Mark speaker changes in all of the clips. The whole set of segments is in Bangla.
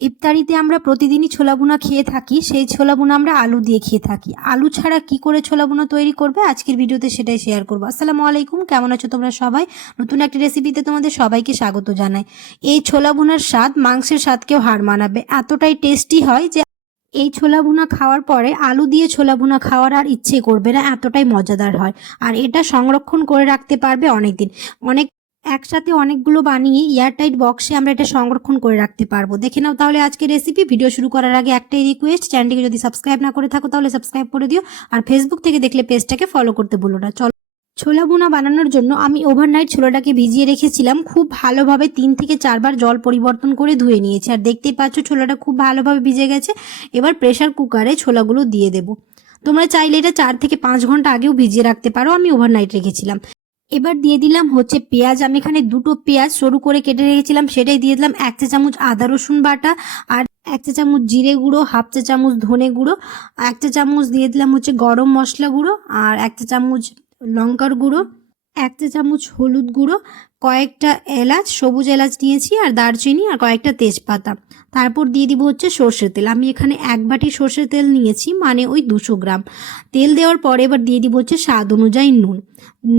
Speaker 1: ইফতারিতে আমরা প্রতিদিনই ছোলা ভুনা খেয়ে থাকি, সেই ছোলা ভুনা আমরা আলু দিয়ে খেয়ে থাকি। আলু ছাড়া কি করে ছোলা ভুনা তৈরি করবে? আজকের ভিডিওতে সেটাই শেয়ার করব। আসসালামু আলাইকুম, কেমন আছো তোমরা সবাই? নতুন একটি রেসিপিতে তোমাদের সবাইকে স্বাগত জানাই। এই ছোলা ভুনার স্বাদ, মাংসের স্বাদকেও হার মানাবে। এতটাই টেস্টি হয় যে এই ছোলা ভুনা খাওয়ার পরে আলু দিয়ে ছোলা ভুনা খাওয়ার আর ইচ্ছে করবে না, এতটাই মজাদার হয়। আর এটা সংরক্ষণ করে রাখতে পারবে অনেক দিন অনেক একসাথে অনেকগুলো বানিয়ে এয়ারটাইট বক্সে আমরা এটা সংরক্ষণ করে রাখতে পারব। দেখে নাও তাহলে আজকে রেসিপি ভিডিও শুরু করার আগে একটাই রিকোয়েস্ট চ্যানেলটিকে যদি সাবস্ক্রাইব না করে থাকো তাহলে সাবস্ক্রাইব করে দিও। আর ফেসবুক থেকে দেখলে পেজটাকে ফলো করতে বলো না। চলো। ছোলা বোনা বানানোর জন্য আমি ওভারনাইট ছোলাটাকে ভিজিয়ে রেখেছিলাম। খুব ভালোভাবে তিন থেকে চারবার জল পরিবর্তন করে ধুয়ে নিয়েছি। আর দেখতেই পাচ্ছ ছোলাটা খুব ভালোভাবে ভিজে গেছে। এবার প্রেশার কুকারে ছোলাগুলো দিয়ে দেবো। তোমরা চাইলে এটা চার থেকে পাঁচ ঘণ্টা আগেও ভিজিয়ে রাখতে পারো। আমি ওভারনাইট রেখেছিলাম। এবার দিয়ে দিলাম হচ্ছে পেঁয়াজ। আমি এখানে দুটো পেঁয়াজ সরু করে কেটে রেখেছিলাম, সেটাই দিয়ে দিলাম এক চা চামচ আদা রসুন বাটা আর এক চা চামচ জিরে গুঁড়ো, হাফ চা চামচ ধনে গুঁড়ো, এক চা চামচ দিয়ে দিলাম হচ্ছে গরম মশলা গুঁড়ো আর এক চা চামচ লঙ্কার গুঁড়ো, এক চা চামচ হলুদ গুঁড়ো কয়েকটা এলাচ, সবুজ এলাচ নিয়েছি আর দারচিনি আর কয়েকটা তেজপাতা। তারপর দিয়ে দিব হচ্ছে সর্ষের তেল। আমি এখানে এক বাটি সর্ষের তেল নিয়েছি মানে ওই দুশো গ্রাম। তেল দেওয়ার পরে এবার দিয়ে দিব হচ্ছে স্বাদ অনুযায়ী নুন।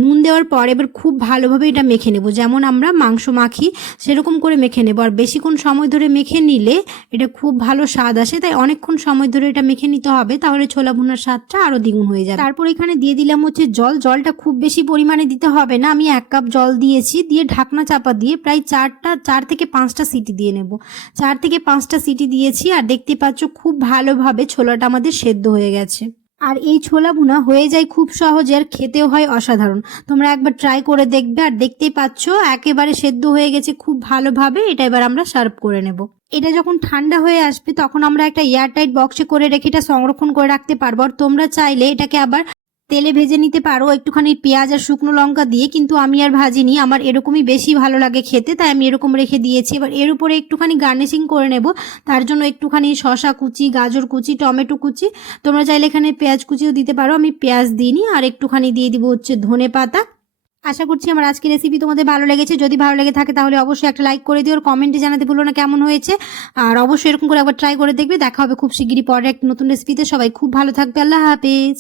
Speaker 1: নুন দেওয়ার পর এবার খুব ভালোভাবে এটা মেখে নেব। যেমন আমরা মাংস মাখি, সেরকম করে মেখে নেব। আর বেশিক্ষণ সময় ধরে মেখে নিলে এটা খুব ভালো স্বাদ আসে। তাই অনেকক্ষণ সময় ধরে এটা মেখে নিতে হবে। তাহলে ছোলা ভুনার স্বাদটা আরও দ্বিগুণ হয়ে যাবে। তারপর এখানে দিয়ে দিলাম হচ্ছে জল। জলটা খুব বেশি পরিমাণে দিতে হবে না। আমি এক কাপ জল দিয়েছি। দিয়ে ঢাকনা চাপা দিয়ে প্রায় চারটা, চার থেকে পাঁচটা সিটি দিয়ে নেব। চার থেকে পাঁচটা সিটি দিয়েছি আর দেখতে পাচ্ছ খুব ভালোভাবে ছোলাটা আমাদের সেদ্ধ হয়ে গেছে। আর এই ছোলা ভুনা হয়ে যায় খুব সহজে আর খেতেও হয় অসাধারণ। তোমরা একবার ট্রাই করে দেখবে আর দেখতেই পাচ্ছ একেবারে সেদ্ধ হয়ে গেছে খুব ভালোভাবে। এটা এবার আমরা সার্ভ করে নেব। এটা যখন ঠান্ডা হয়ে আসবে তখন আমরা একটা এয়ারটাইট বক্সে করে রেখে এটা সংরক্ষণ করে রাখতে পারব। আর তোমরা চাইলে এটাকে আবার তেলে ভেজে নিতে পারো, একটুখানি পেঁয়াজ আর শুকনো লঙ্কা দিয়ে, কিন্তু আমি আর ভাজিনি। আমার এরকমই বেশি ভালো লাগে খেতে, তাই আমি এরকম রেখে দিয়েছি। এবার এর উপরে একটুখানি গার্নিশিং করে নেব। তার জন্য একটুখানি শশা কুচি, গাজর কুচি, টমেটো কুচি। তোমরা চাইলে এখানে পেঁয়াজ কুচিও দিতে পারো। আমি পেঁয়াজ দিইনি, আর একটুখানি দিয়ে দিব হচ্ছে ধনে পাতা। আশা করছি আমার আজকের রেসিপি তোমাদের ভালো লেগেছে। যদি ভালো লেগে থাকে তাহলে অবশ্যই একটা লাইক করে দিও, আর কমেন্টে জানাতে ভুলো না কেমন হয়েছে। আর অবশ্যই এরকম করে একবার ট্রাই করে দেখবে। দেখা হবে খুব শিগগিরই পরে এক নতুন রেসিপিতে সবাই খুব ভালো থাকবে। আল্লাহ হাফেজ।